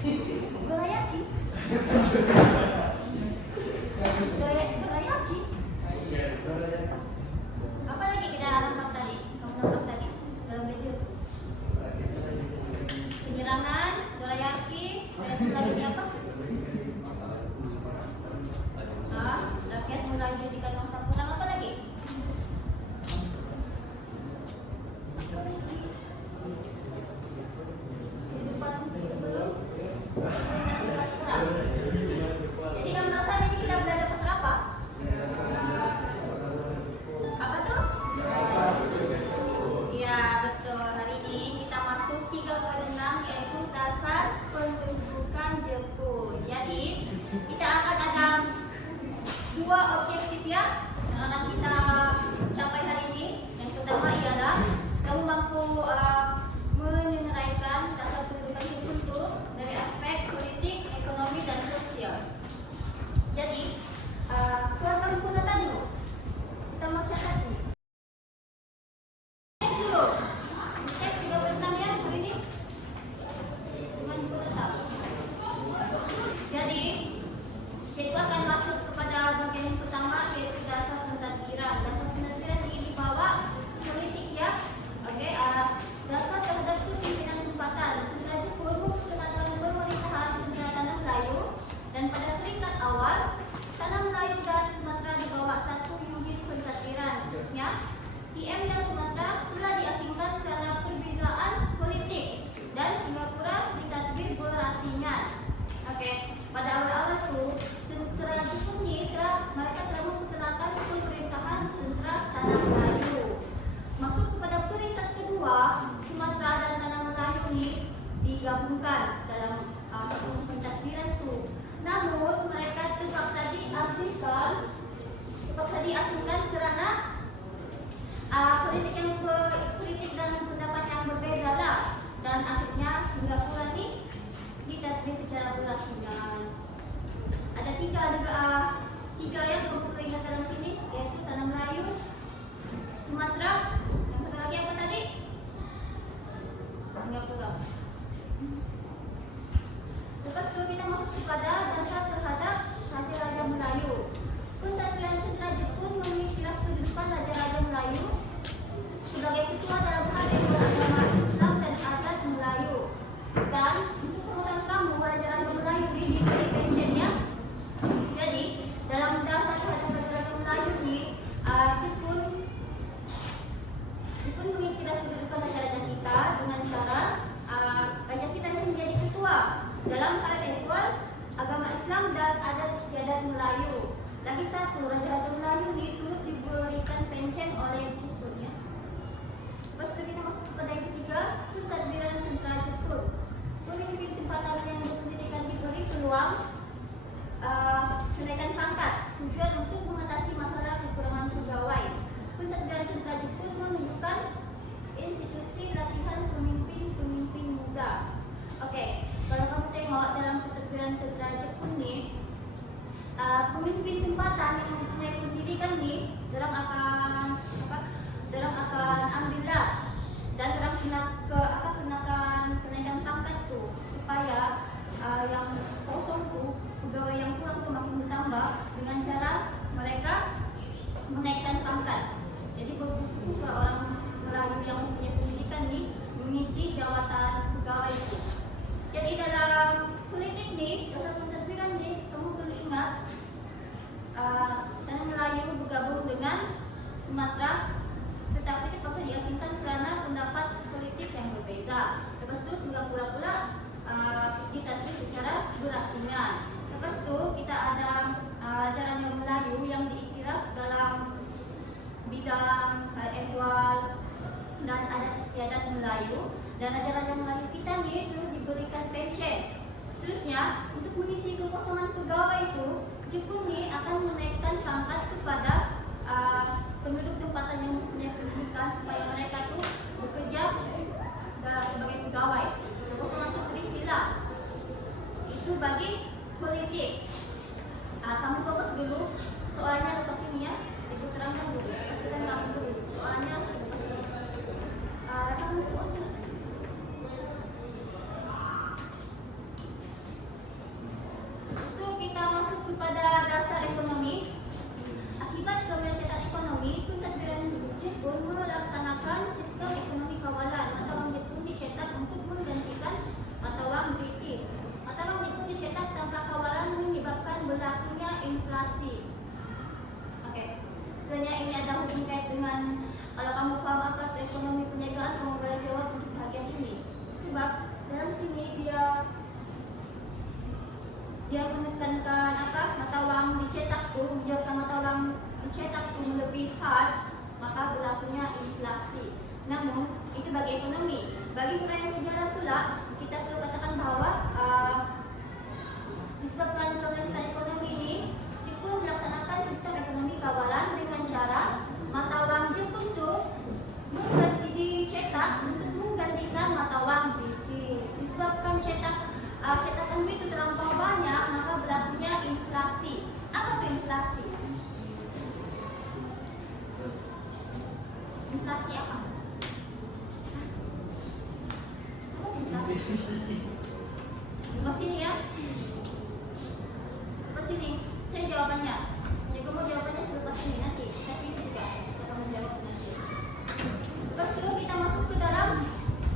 Gorayaki. Gorayaki. Apa lagi kita nampak tadi? Kamu nampak tadi dalam video. Penyerangan, gorayaki, dan lagi apa? Rakyat mulai didirikan uang sampurna. Apa lagi? Kehidupan sebelum jadi kamu rasa ini kita belajar pasal apa? Apa tuh? Iya betul. Hari ini kita masuk 3/6 yaitu dasar pendudukan Jepun. Jadi kita akan ada dua objektif ya yang akan kita capai hari ini. Yang pertama ialah kamu mampu menyelesaikan dasar pendudukan Jepun itu dari aspek politik, ekonomi, dan sosial. Jadi kamu gunakan dulu. Kita mau catat dulu. Teks dulu. Teks 36 ya hari ini. Dengan buku tetap. Jadi itu akan masuk kepada bagian yang pertama yaitu dasar pentadbiran. Dasar pentadbiran ini dibawa politik ya. Oke, dasar terhadap pimpinan tempatan. Tentara Jepun memperkenalkan pemerintahan tentara tanah Melayu dan pada peringkat awal tanah Melayu dan Sumatera di bawah satu unit pentadbiran. Seterusnya, TM dan Sumatera telah diasingkan karena perbezaan politik dan Singapura ditadbir berasingan. Oke, pada awal-awal itu tentara Jepun mereka telah memperkenalkan pemerintahan tentara tanah Melayu. Masuk kepada peringkat kedua, Sumatera dan tanah Melayu ini digabungkan dalam satu pentadbiran itu. Namun mereka terpaksa diasingkan karena politik dan pendapat yang berbeda lah. Dan akhirnya Singapura ini ditadbir secara berasingan. Ada tiga yang perlu ingat dalam sini yaitu tanah Melayu, Sumatera, yang satu lagi apa tadi? Singapura. Lepas itu kita masuk kepada dasar terhadap Raja-Raja Melayu. Pentadbiran tentara Jepun mengikhlas kedudukan Raja-Raja Melayu sebagai ketua dalam hal agama Islam dan adat Melayu. Dan untuk pengetahuan kamu, Raja-Raja Melayu ini diberi pensiunnya. Jadi dalam dasar terhadap Raja-Raja Melayu ini, Jepun mengikhlas kedudukan Raja-Raja kita dengan cara Raja kita menjadi ketua dalam hal ehwal agama Islam dan adat istiadat Melayu. Lagi satu, Raja-Raja Melayu itu diberikan pensiun oleh Jepun ya. Lepas itu kita masuk kepada yang ketiga, pentadbiran tentara Jepun. Pemimpin tempatan yang berpendidikan diberi peluang kenaikan pangkat, tujuan untuk mengatasi masalah kekurangan pegawai. Pentadbiran tentara Jepun menunjukkan institusi latihan pemimpin muda. Oke, kalau kamu tengok dalam pentadbiran tentara Jepun nih, pemimpin tempatan yang mempunyai pendidikan nih, dalam akan ambillah dan dalam kenakan kenaikan pangkat tuh supaya yang kosong tuh pegawai yang kurang tuh makin bertambah dengan cara mereka menaikkan pangkat. Jadi bagus itu orang Melayu yang mempunyai pendidikan nih mengisi jawatan pegawai itu. Jadi dalam politik nih, dasar pentadbiran nih, kamu perlu ingat tanah Melayu bergabung dengan Sumatera, tetapi terpaksa diasingkan karena pendapat politik yang berbeza. Lepas itu Singapura pula ditadbir secara berasingan. Lepas itu kita ada Raja-Raja Melayu yang diiktiraf dalam bidang ehwal dan adat istiadat Melayu, dan Raja-Raja Melayu kita nih itu diberikan pensiun. Seterusnya, untuk mengisi kekosongan pegawai itu, Jepun nih akan menaikkan pangkat kepada penduduk tempatan yang mempunyai pendidikan supaya mereka tuh bekerja sebagai pegawai. Kekosongan itu terisilah. Itu bagi politik. Kamu fokus dulu soalnya lepas ini ya. Ibu terangkan dulu. Pastikan kamu tulis soalnya lepas ini. Kamu fokus. ekonomi perniagaan kamu boleh jawab untuk bagian ini. Sebab dalam sini dia menekankan mata uang dicetak tuh, menjadikan mata uang dicetak tuh lebih hard, maka berlakunya inflasi. Namun itu bagi ekonomi. Bagi uraian sejarah pula, kita perlu katakan bahwa disebabkan keberlanjutan ekonomi ini, Jepun melaksanakan sistem ekonomi kawalan dengan cara mata uang Jepun tuh dicetak untuk menggantikan mata uang British. Disebabkan cetakan duit itu terlampau banyak, maka berlakunya inflasi. Apa itu inflasi? Inflasi apa? Lepas sini ya. Lepas sini. Saya jawabannya. Saya mau jawabannya selepas ini nanti. Tapi ini juga saya akan menjawab nanti. Lepas itu kita masuk ke dalam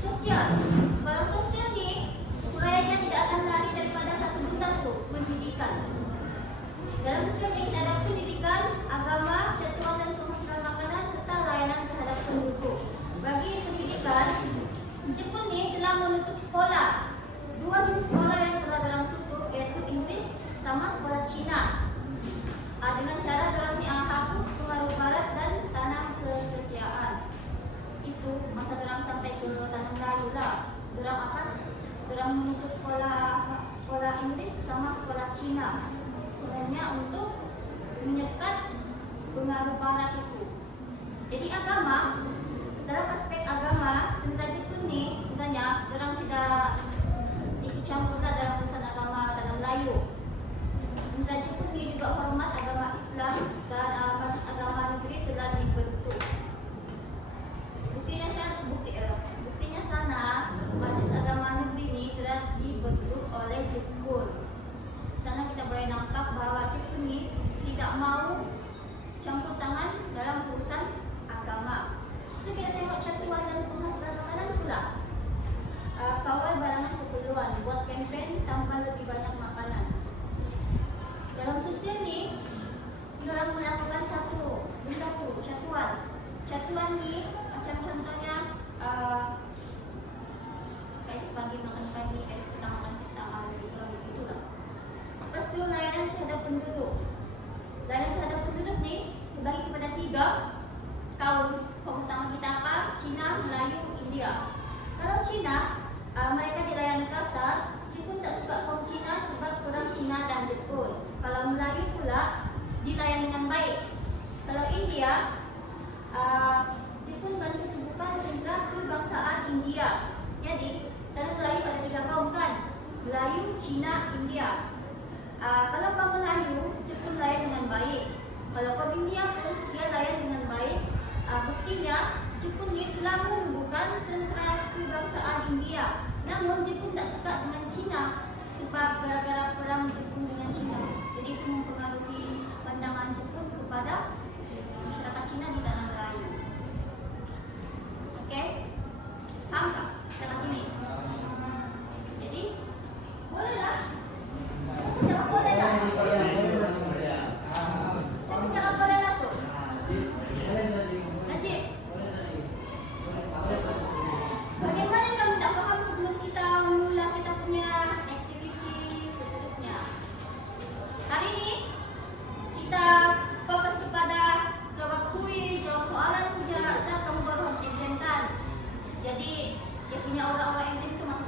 sosial. Kalau sosial nih, uraiannya tidak akan lari daripada satu benda tuh, pendidikan. Dalam sosial ini kita ada pendidikan, agama, jadwal dan penghasilan makanan serta layanan terhadap penduduk. Bagi pendidikan, Jepun ini telah menutup sekolah. Dua jenis sekolah yang telah dalam tutup yaitu Inggris sama sekolah Cina. Dengan cara dalam hapus pengaruh barat dan tanam kesetiaan. Itu masa dorang sampai ke tanam Melayu lah. Dorang menutup sekolah Inggris sama sekolah Cina. Sebenarnya untuk menyekat pengaruh barat itu. Jadi agama, dalam aspek agama, tentara Jepun ni sebenarnya orang tidak ikut campur dalam urusan agama dalam Melayu. Tentara Jepun ni juga hormat agama Islam dan basis agama negeri telah dibentuk. Buktinya sana basis agama negeri ni telah dibentuk oleh Jepun. Di sana kita boleh nampak bahawa Jepun ni tidak mau campur tangan dalam urusan agama. So kita tengok catuan dan penghasilan makanan pula. Kawal barangan keperluan, buat kempen tambah lebih banyak makanan. Dalam sosial ni, orang melakukan satu benda tu, catuan. Catuan ni macam contohnya kais pagi makan pagi, kais petang makan petang, begitulah. Lepas tu layanan terhadap penduduk. Layanan terhadap penduduk ni terbagi kepada 3 kaum. Kaum utama kita apa? Cina, Melayu, India. Kalau Cina, mereka dilayani kasar. Jepun tak suka kaum Cina sebab kurang Cina dan Jepun. Kalau Melayu pula dilayani dengan baik. Kalau India, Jepun bantu tubuhkan tentera kebangsaan India. Jadi dalam Melayu ada 3 kaum kan? Melayu, Cina, India. Kalau kaum Melayu, Jepun layan dengan baik. Kalau kaum India pun dia layan dengan baik. Buktinya Jepun ni telah menumbuhkan tentera kebangsaan India. Namun Jepun tak suka dengan Cina sebab gara-gara perang Jepun dengan Cina. Jadi itu mempengaruhi pandangan Jepun kepada masyarakat Cina di tanah Melayu. Okey? Faham tak cakap ini? Jadi bolehlah. Saya cakap bolehlah. Saya cakap bolehlah tu. Najib. Bagaimana kamu tak faham sebelum kita mula kita punya aktiviti seterusnya? Hari ini kita fokus kepada jawab kuis, jawab soalan saja. Asal kamu baru harus examkan. Jadi dia punya aura-aura exam itu masih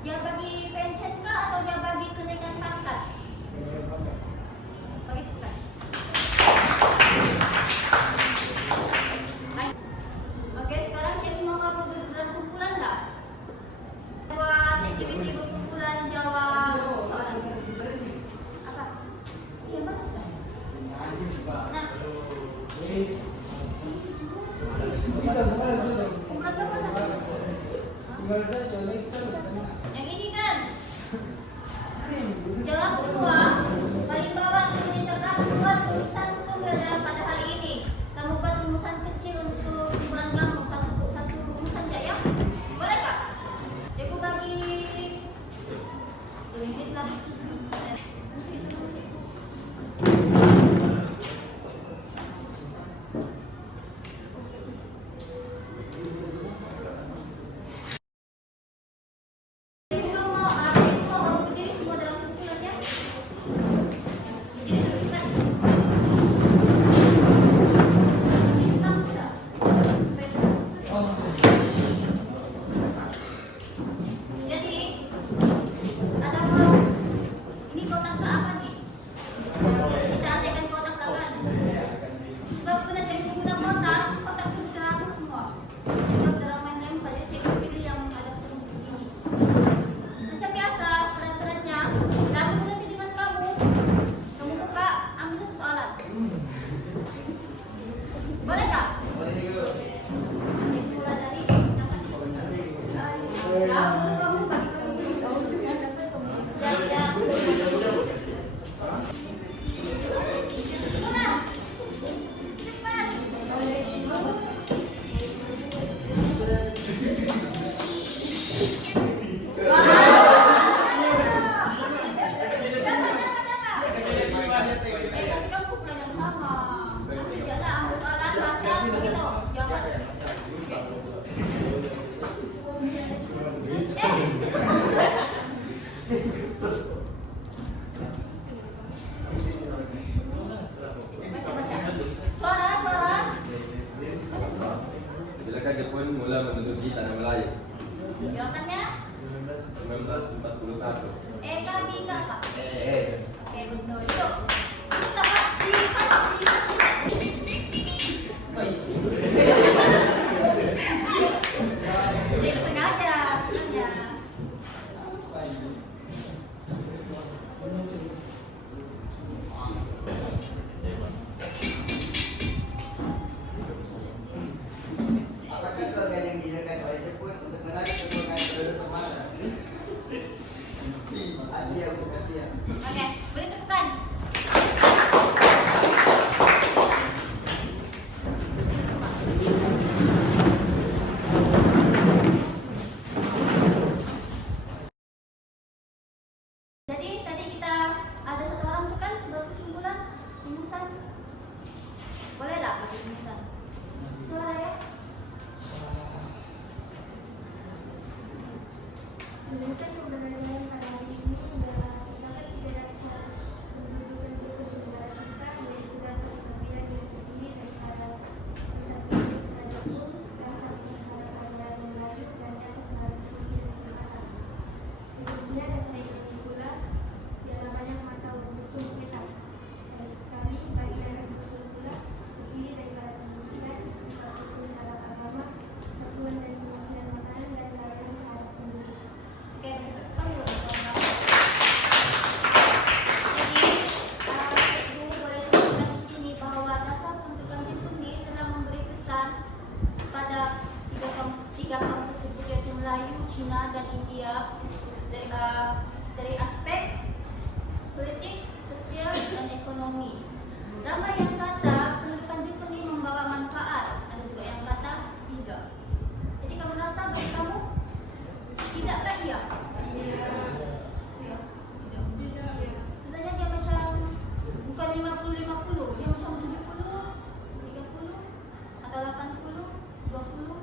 Dia bagi pensiun kah atau dia bagi kenaikan pangkat? Bagi pangkat. Oke, sekarang jadi mau kamu duduk dalam kumpulan nggak? Buat aktiviti berkumpulan jawab soalan. Apa? Iya, bagus kan? Nah, kumpulan apa tadi? Yang ini kan? Jawab semua. Paling bawah ini terdapat tulisan pembelajaran pada hari ini. Kamu buat rumusan kecil untuk kumpulan kamu satu rumusan aja ya. Boleh kak? Aku bagi 2 menit lah. Bilakah Jepun mula menduduki tanah Melayu? Jawabannya? 1941. Tadi enggak Pak? Oke, betul. Yuk. Kita Jadi sengaja. Apakah slogan yang digunakan oleh Jepun untuk menarik dukungan penduduk Pemara? Si Asia untuk Asia. Oke, beri tepukan. Jadi tadi kita ada satu orang tuh kan buat kesimpulan rumusan. Boleh lah bagi rumusan. Suara ya. Rumusan keberadaan pada hari ini adalah dapat tiga dasar pendudukan Jepun di negara kita, yaitu dasar kepemimpinan yang terdiri daripada negara Jepun, dasar negara agraria Melayu, dan dasar negara kepemimpinan pendekatan. Seterusnya dasar ekonomi pula ialah banyak mata uang Jepun cetak. Dan sekali bagi dasar sosial pula terdiri daripada pendidikan, sifat Jepun terhadap agama, satuan dan penghasilan makanan dan layanan terhadap penduduk. Oke, beri tepukan dulu. Jadi, Ibu boleh sebutkan di sini bahwa dasar pendudukan Jepun ini telah memberi pesan pada tiga kaum tersebut yaitu Melayu, Cina, dan India dari aspek politik, sosial, dan ekonomi. Ramai yang kata pendudukan Jepun ini membawa manfaat, ada juga yang kata tidak. Jadi kamu rasa bagi kamu tidakkah iya? Iya. Tidak. Sebenarnya dia macam bukan 50-50, dia macam 70-30 atau 80-20.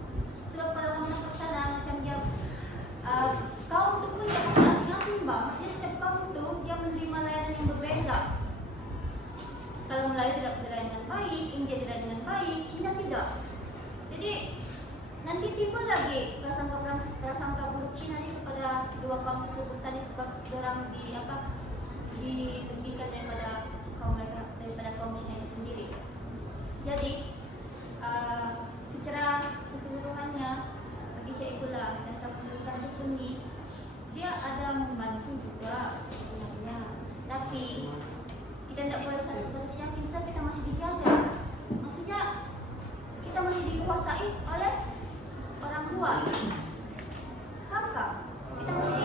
Sebab kalau kamu masuk sana macam dia kaum tu pun dia masing-masing bang. Maksudnya setiap kaum tu dia menerima layanan yang berbeza. Kalau Melayu tidak berlayanan dengan baik, India tidak dengan baik, Cina tidak. Jadi nanti timbul lagi prasangka buruk Cina ini kepada kedua kaum tersebut tadi sebab orang dirugikan daripada kaum mereka, daripada kaum Cina itu sendiri. Jadi secara keseluruhannya bagi Cik Ula dasar pendidikan Jepun ni dia ada membantu juga sebenarnya, tapi kita tidak boleh 100% yakin sebab kita masih dijajah. Maksudnya kita masih dikuasai oleh orang luar. Faham tak? Kita masih